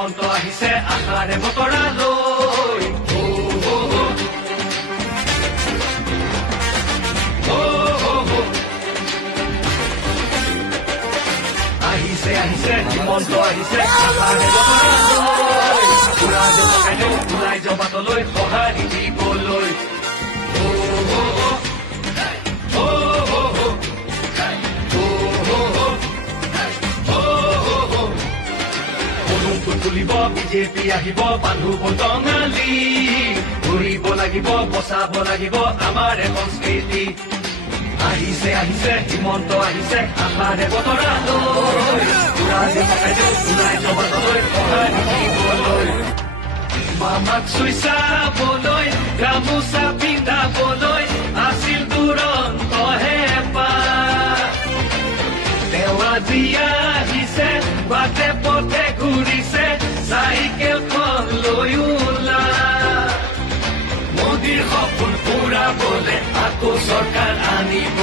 হিমন্ত আহিছে আশাৰে বতৰা লৈ আহিছে আহিছে হিমন্ত আহিছে আশাৰে বতৰা লৈ ওলাই যাওঁ বাটলৈ সঁহাৰি দিবলৈ তুলিব বিজেপি আহিব বান্ধু বটঙালী ঘূৰিব লাগিব বচাব লাগিব আমাৰ সংস্কৃতি আহিছে আহিছে হিমন্ত আহিছে আশাৰে বতৰা লৈ ওলাই যাবলৈ সঁহাৰি দিবলৈ মামাক চুই চাবলৈ গামোচা পিন্ধাবলৈ আছিল দুৰন্ত হেঁপাহ তেওঁ আজি আহিছে বাটে পথে ঘূৰিছে চাইকেলখন লৈ ওলা মোদীৰ সপোন পুৰাবলৈ আকৌ চৰকাৰ আনিব